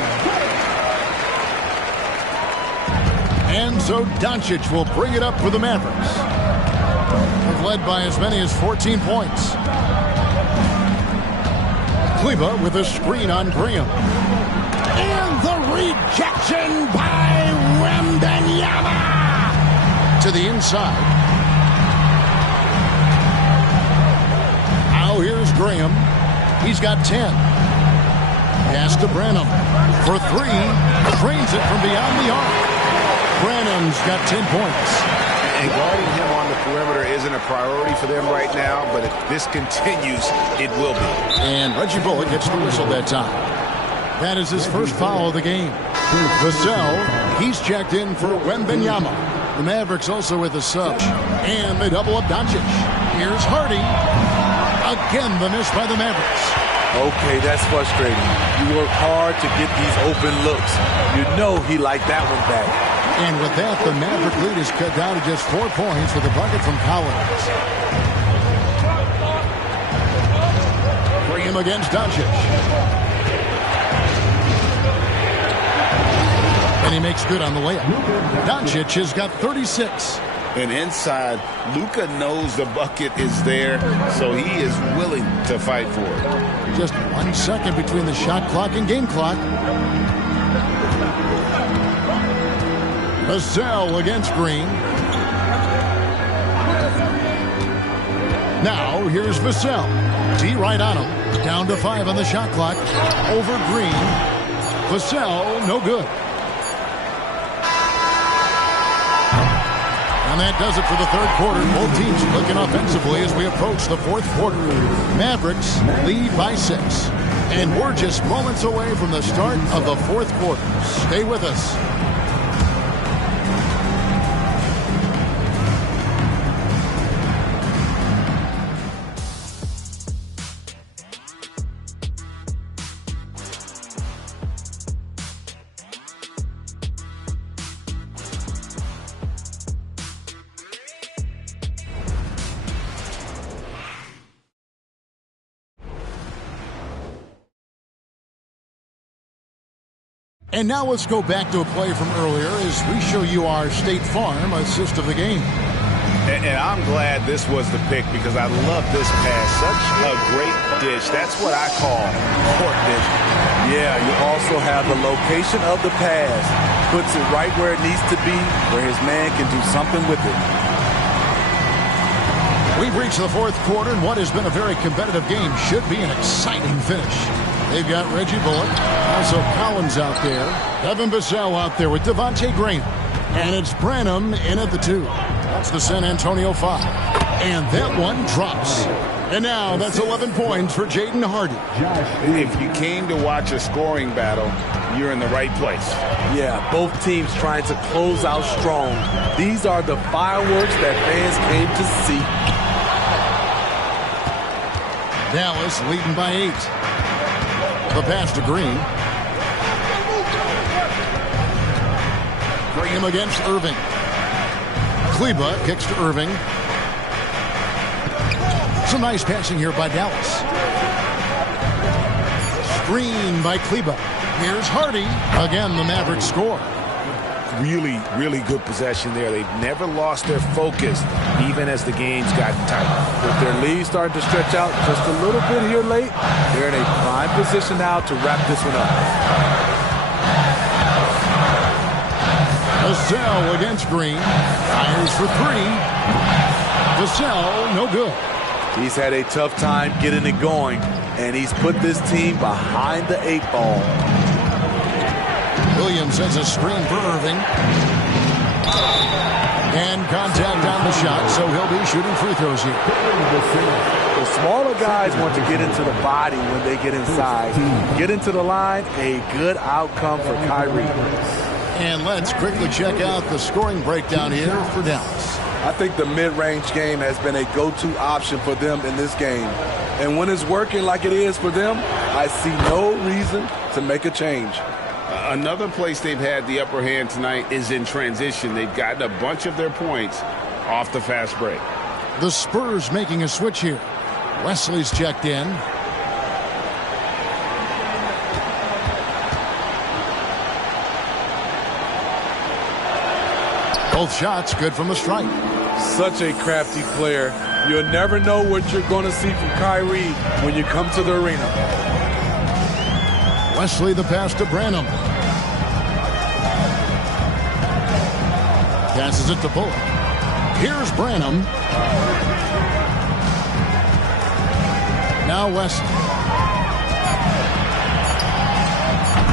And so Doncic will bring it up for the Mavericks. They've led by as many as 14 points. Kleba with a screen on Graham. And the rejection by Wembanyama to the inside. Now here's Graham. He's got 10. Pass to Branham for 3. Drains it from beyond the arc. Branham's got 10 points. And guarding him on the perimeter isn't a priority for them right now, but if this continues, it will be. And Reggie Bullock gets the whistle that time. That is his first foul of the game. Vassell, he's checked in for Wembanyama. The Mavericks also with a sub. And they double up Doncic. Here's Hardy. Again, the miss by the Mavericks. Okay, that's frustrating. You work hard to get these open looks. You know he liked that one back. And with that, the Maverick lead is cut down to just 4 points with a bucket from Collins. Bring him against Doncic. And he makes good on the layup. Doncic has got 36. And inside, Luka knows the bucket is there, so he is willing to fight for it. Just 1 second between the shot clock and game clock. Vassell against Green. Now here's Vassell. D right on him. Down to 5 on the shot clock. Over Green. Vassell, no good. And that does it for the third quarter. Both teams clicking offensively as we approach the fourth quarter. Mavericks lead by 6. And we're just moments away from the start of the fourth quarter. Stay with us. And now let's go back to a play from earlier as we show you our State Farm assist of the game. And I'm glad this was the pick because I love this pass. Such a great dish. That's what I call court dish. Yeah, you also have the location of the pass. Puts it right where it needs to be, where his man can do something with it. We've reached the fourth quarter, and what has been a very competitive game should be an exciting finish. They've got Reggie Bullock, also Collins out there, Evan Vassell out there with Devontae Graham, and it's Branham in at the 2. That's the San Antonio 5. And that one drops. And now that's 11 points for Jaden Hardy. If you came to watch a scoring battle, you're in the right place. Yeah, both teams trying to close out strong. These are the fireworks that fans came to see. Dallas leading by 8. The pass to Green. Graham against Irving. Kleba kicks to Irving. Some nice passing here by Dallas. Screen by Kleba. Here's Hardy. Again, the Mavericks score. Really, really good possession there. They've never lost their focus, even as the game's gotten tight. With their lead starting to stretch out just a little bit here late, they're in a prime position now to wrap this one up. Vassell against Green. Fires for 3. Vassell, no good. He's had a tough time getting it going, and he's put this team behind the 8 ball. Williams has a screen for Irving. And contact on the shot, so he'll be shooting free throws here. The smaller guys want to get into the body when they get inside. Get into the line, a good outcome for Kyrie. And let's quickly check out the scoring breakdown here for Dallas. I think the mid-range game has been a go-to option for them in this game. And when it's working like it is for them, I see no reason to make a change. Another place they've had the upper hand tonight is in transition. They've gotten a bunch of their points off the fast break. The Spurs making a switch here. Wesley's checked in. Both shots good from the stripe. Such a crafty player. You'll never know what you're going to see from Kyrie when you come to the arena. Wesley the pass to Branham. Passes it to Bullock. Here's Branham. Now West.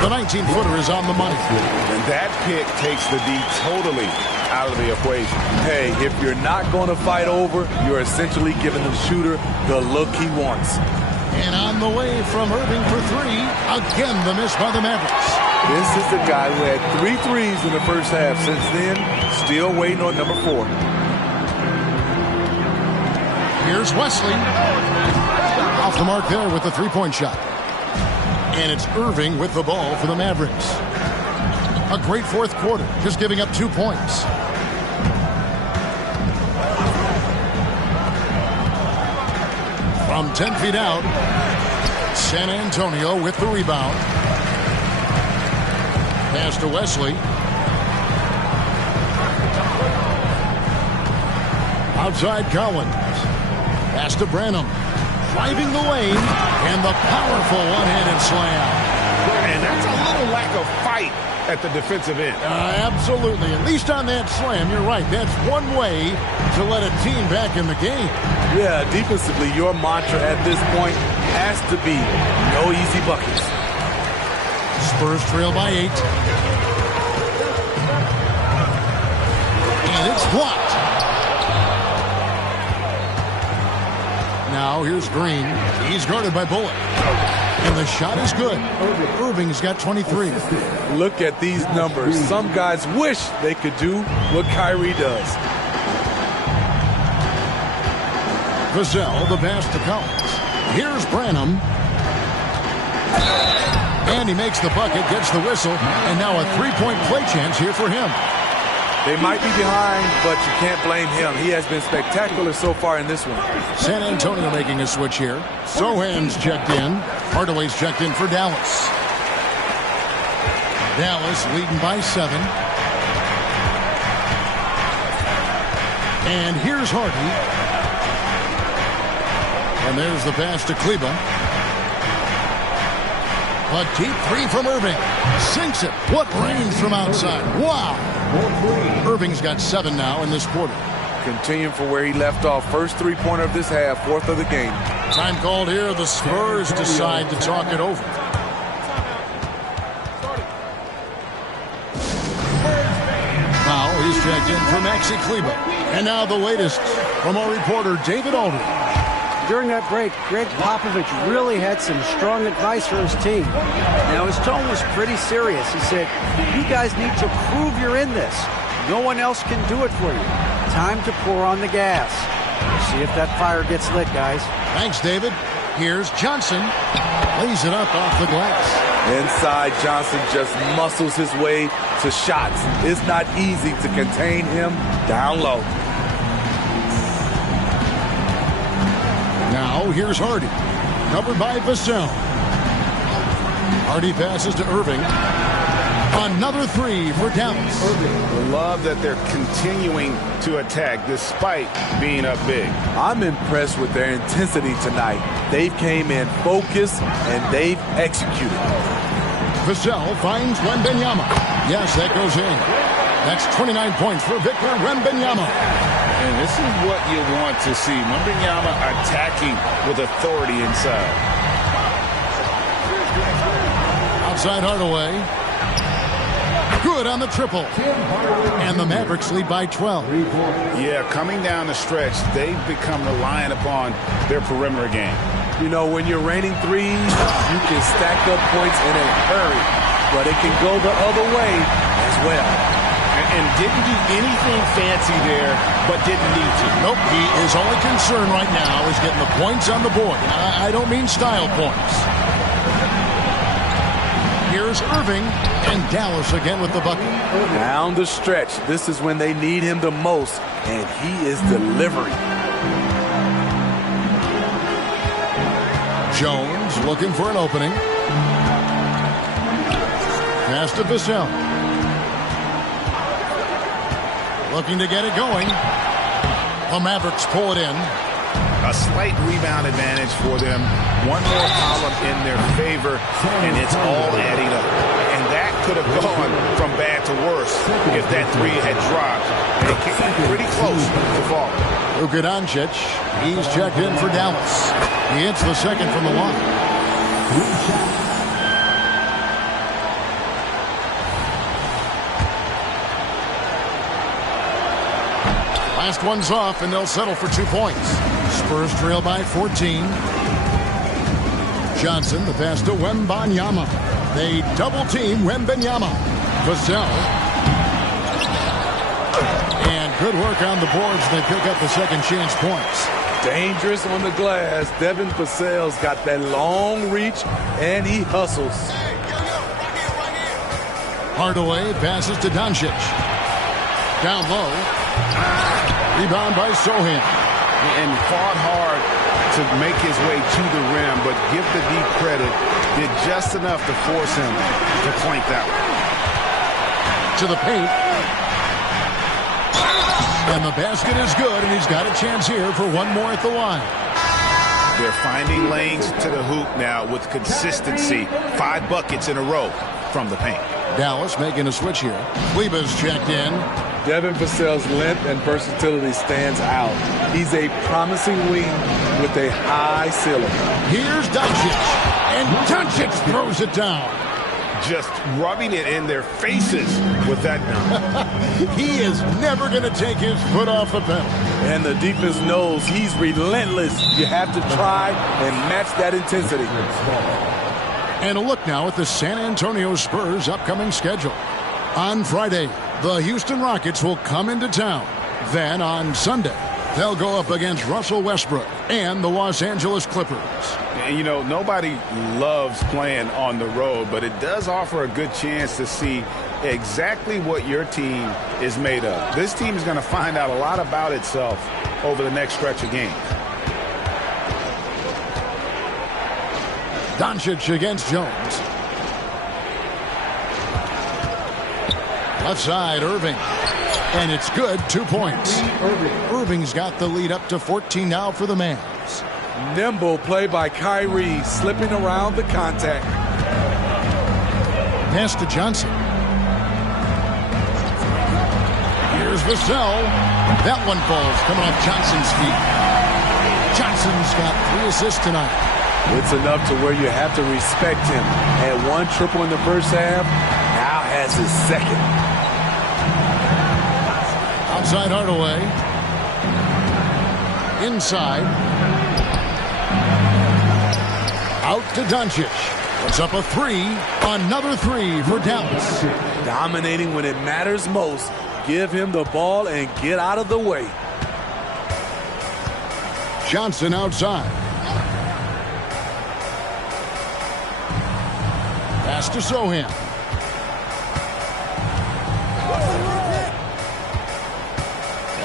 The 19-footer is on the money. And that pick takes the D totally out of the equation. Hey, if you're not going to fight over, you're essentially giving the shooter the look he wants. And on the way from Irving for three. Again, the miss by the Mavericks. This is the guy who had 3 threes in the first half. Since then, still waiting on number 4. Here's Wesley. Off the mark there with the three-point shot. And it's Irving with the ball for the Mavericks. A great fourth quarter, just giving up 2 points. From 10 feet out, San Antonio with the rebound. Pass to Wesley. Outside Collins. Pass to Branham. Driving the lane. And the powerful one-handed slam. And that's a little lack of fight at the defensive end. Absolutely. At least on that slam, you're right. That's one way to let a team back in the game. Yeah, defensively, your mantra at this point has to be no easy buckets. Spurs trail by 8. And it's blocked. Now here's Green. He's guarded by Bullock. And the shot is good. Irving's got 23. Look at these numbers. Some guys wish they could do what Kyrie does. Vassell, the pass to Collins. Here's Branham. And he makes the bucket, gets the whistle, and now a three-point play chance here for him. They might be behind, but you can't blame him. He has been spectacular so far in this one. San Antonio making a switch here. Sohan's checked in. Hardaway's checked in for Dallas. Dallas leading by 7. And here's Hardy. And there's the pass to Kleba. A deep three from Irving. Sinks it. What range from outside. Wow. Irving's got 7 now in this quarter. Continuing from where he left off. First three-pointer of this half, 4th of the game. Time called here. The Spurs decide to talk it over. Now he's checked in for Maxi Kleba. And now the latest from our reporter, David Aldridge. During that break, Greg Popovich really had some strong advice for his team. Now, his tone was pretty serious. He said, you guys need to prove you're in this. No one else can do it for you. Time to pour on the gas. See if that fire gets lit, guys. Thanks, David. Here's Johnson. Lays it up off the glass. Inside, Johnson just muscles his way to shots. It's not easy to contain him down low. Now, here's Hardy. Covered by Vassell. Hardy passes to Irving. Another three for Dallas. Love that they're continuing to attack despite being up big. I'm impressed with their intensity tonight. They came in focused and they've executed. Vassell finds Wembanyama. Yes, that goes in. That's 29 points for Victor Wembanyama. And this is what you want to see. Wembanyama attacking with authority inside. Outside Hardaway. Good on the triple. And the Mavericks lead by 12. Yeah, coming down the stretch, they've become reliant upon their perimeter game. You know, when you're raining threes, you can stack up points in a hurry. But it can go the other way as well. And didn't do anything fancy there, but didn't need to. Nope, he is only concerned right now is getting the points on the board. I don't mean style points. Here's Irving, and Dallas again with the bucket. Down the stretch, this is when they need him the most, and he is delivering. Jones looking for an opening. Pass to Vassell. Looking to get it going. The Mavericks pull it in. A slight rebound advantage for them. One more column in their favor, and it's all adding up. And that could have gone from bad to worse if that three had dropped. And it came pretty close to falling. Luka Doncic, he's checked in for Dallas. He hits the second from the line. Last one's off, and they'll settle for 2 points. Spurs trail by 14. Johnson, the pass to Wembanyama. They double-team Wembanyama. Vassell. And good work on the boards. They pick up the second chance points. Dangerous on the glass. Devin Vassell's got that long reach, and he hustles. Hardaway passes to Doncic. Down low. Rebound by Sohan. And fought hard to make his way to the rim, but give the deep credit, did just enough to force him to clank that one. To the paint. And the basket is good, and he's got a chance here for one more at the line. They're finding lanes to the hoop now with consistency. 5 buckets in a row from the paint. Dallas making a switch here. Kleber's checked in. Devin Vassell's length and versatility stands out. He's a promising wing with a high ceiling. Here's Doncic. And Doncic throws it down. Just rubbing it in their faces with that dunk. He is never going to take his foot off the pedal. And the defense knows he's relentless. You have to try and match that intensity. And a look now at the San Antonio Spurs' upcoming schedule. On Friday, the Houston Rockets will come into town. Then on Sunday, they'll go up against Russell Westbrook and the Los Angeles Clippers. And, you know, nobody loves playing on the road, but it does offer a good chance to see exactly what your team is made of. This team is going to find out a lot about itself over the next stretch of games. Doncic against Jones. Left side, Irving. And it's good, 2 points. Irving's got the lead up to 14 now for the Mavs. Nimble play by Kyrie, slipping around the contact. Pass to Johnson. Here's Vassell. That one falls, coming off Johnson's feet. Johnson's got 3 assists tonight. It's enough to where you have to respect him. Had 1 triple in the first half, now has his second. Outside Hardaway. Inside. Out to Doncic. Puts up a 3. Another 3 for Dallas. Dominating when it matters most. Give him the ball and get out of the way. Johnson outside. Pass to Sohan.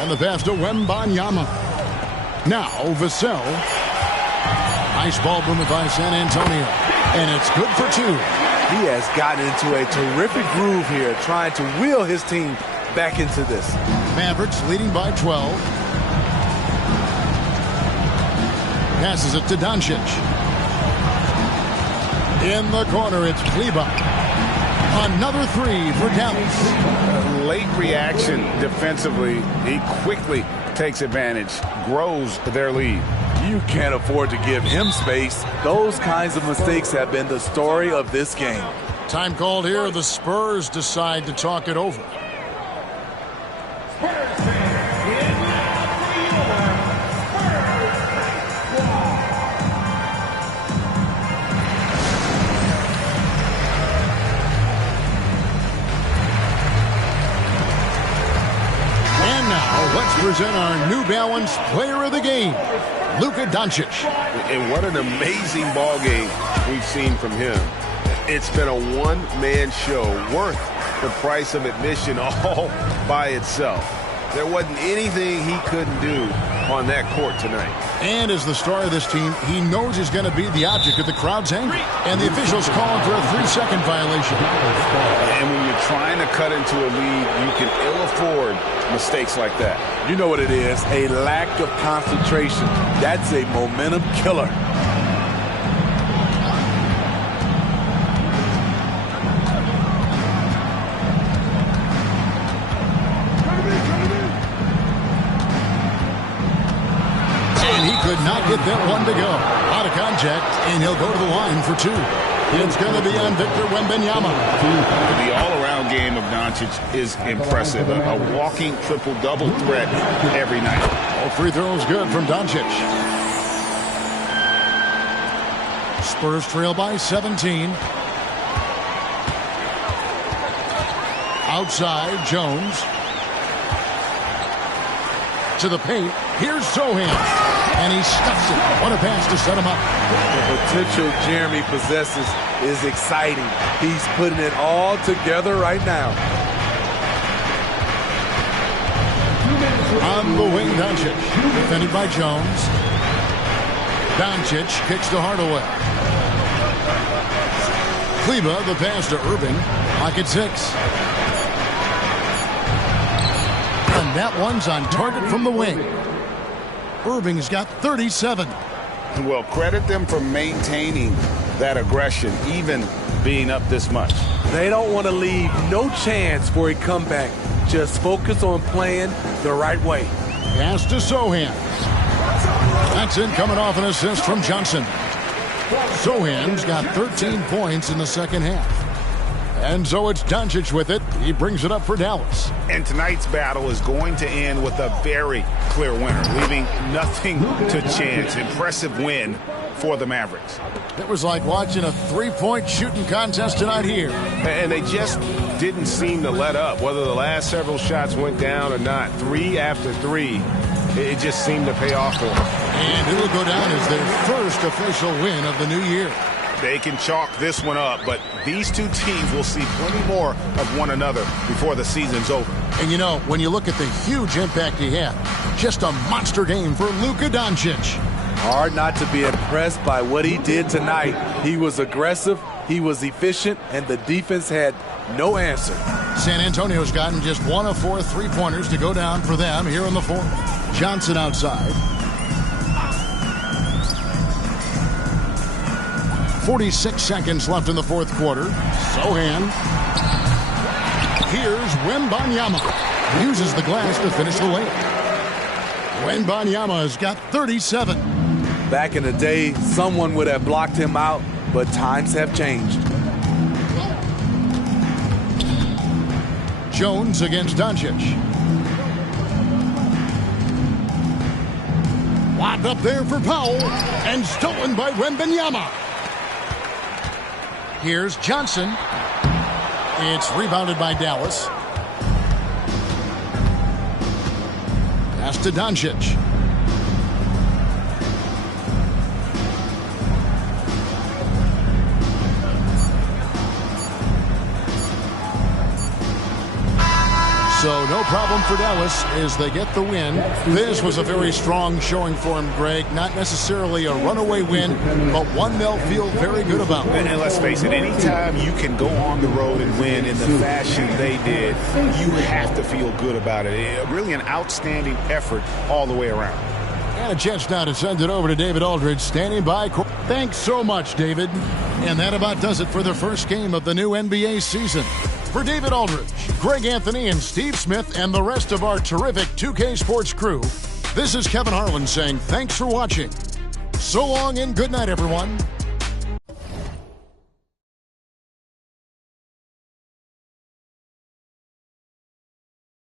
And the pass to Wembanyama. Now Vassell. Nice ball movement by San Antonio. And it's good for 2. He has gotten into a terrific groove here, trying to wheel his team back into this. Mavericks leading by 12. Passes it to Doncic. In the corner, it's Kleber. Another 3 for Dallas. Late reaction defensively. He quickly takes advantage, grows their lead. You can't afford to give him space. Those kinds of mistakes have been the story of this game. Time called here. The Spurs decide to talk it over. Let's present our New Balance Player of the Game, Luka Doncic. And what an amazing ball game we've seen from him. It's been a one-man show worth the price of admission all by itself. There wasn't anything he couldn't do on that court tonight. And as the star of this team, he knows he's going to be the object of the crowd's anger. And the officials call him for a 3-second violation. And when you're trying to cut into a lead, you can ill afford mistakes like that. You know what it is, a lack of concentration. That's a momentum killer. And he could not get that one to go. Out of contact, and he'll go to the line for 2. It's going to be on Victor Wembanyama. The all-around game of Doncic is impressive. A walking triple-double threat every night. All free throws good from Doncic. Spurs trail by 17. Outside, Jones. To the paint. Here's Sohan. And he stuffs it. What a pass to set him up. The potential Jeremy possesses is exciting. He's putting it all together right now. On the wing, Doncic. Defended by Jones. Doncic kicks to Hardaway. Kleba, the pass to Irving. Clock at 6. And that one's on target from the wing. Irving's got 37. Well, credit them for maintaining that aggression, even being up this much. They don't want to leave no chance for a comeback. Just focus on playing the right way. Pass to Sohan. That's in, coming off an assist from Johnson. Sohan's got 13 points in the second half. And so it's Doncic with it. He brings it up for Dallas. And tonight's battle is going to end with a very clear winner, leaving nothing to chance. Impressive win for the Mavericks. It was like watching a three-point shooting contest tonight here. And they just didn't seem to let up. Whether the last several shots went down or not, 3 after 3, it just seemed to pay off for them. And it'll go down as their first official win of the new year. They can chalk this one up, but these two teams will see plenty more of one another before the season's over. And you know, when you look at the huge impact he had, just a monster game for Luka Doncic. Hard not to be impressed by what he did tonight. He was aggressive, he was efficient, and the defense had no answer. San Antonio's gotten just 1 of 4 3-pointers to go down for them here in the fourth. Johnson outside. 46 seconds left in the fourth quarter. Sohan. Here's Wembanyama. Uses the glass to finish the layup. Wembanyama has got 37. Back in the day, someone would have blocked him out, but times have changed. Jones against Doncic. Lobbed up there for Powell, and stolen by Wembanyama. Here's Johnson. It's rebounded by Dallas. Pass to Doncic. So no problem for Dallas as they get the win. This was a very strong showing for him, Greg. Not necessarily a runaway win, but one they'll feel very good about. And let's face it, anytime you can go on the road and win in the fashion they did, you have to feel good about it. Really an outstanding effort all the way around. And a chance now to send it over to David Aldridge, standing by. Thanks so much, David. And that about does it for the first game of the new NBA season. For David Aldridge, Greg Anthony, and Steve Smith, and the rest of our terrific 2K Sports crew, this is Kevin Harlan saying thanks for watching. So long and good night, everyone.